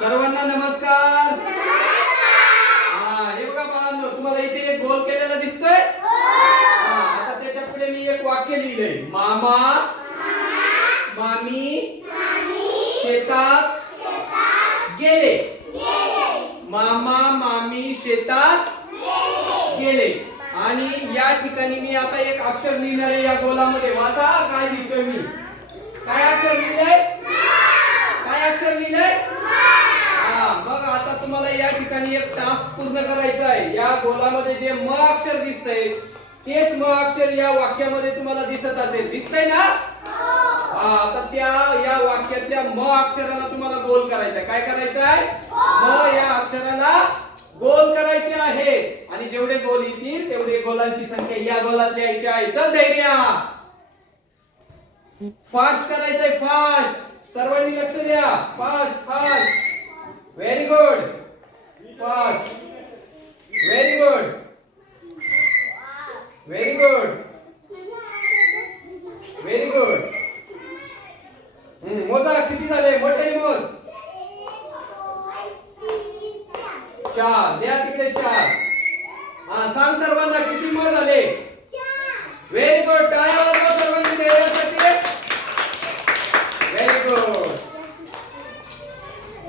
सर्वांना नमस्कार. हा हे बघा बाळांनो तुम्हाला इथे एक गोल केलेला दिसतोय? हा. आता त्याच्या पुढे मी एक वाक्य लिहिलंय. मामा मामी शेतात गेले. मामा मामी शेतात गेले. आणि या ठिकाणी मी आता एक अक्षर लिहिणार आहे या गोलामध्ये. वाचा काय लिहितोय मी काय अक्षर लिहिलंय काय अक्षर लिहिलंय हा मग आता तुम्हाला या ठिकाणी एक टास्क पूर्ण करायचा आहे. या गोलामध्ये जे म अक्षर दिसतंय तेच म अक्षर या वाक्यामध्ये तुम्हाला दिसत असेल. दिसतंय ना? हा. आता त्या या वाक्यातल्या म अक्षराला तुम्हाला गोल करायचं आहे. काय करायचं आहे म या अक्षराला गोल करायचे आहे. आणि जेवढे गोल येतील तेवढे गोलांची संख्या या गोलात द्यायची आहे. चल धैर्य. फास्ट करायचंय फास्ट सर्वांनी लक्ष द्या. Fast fast fast very good very good very good मोजा किती झाले? मोठे मोज. चार. द्या तिकडे चार.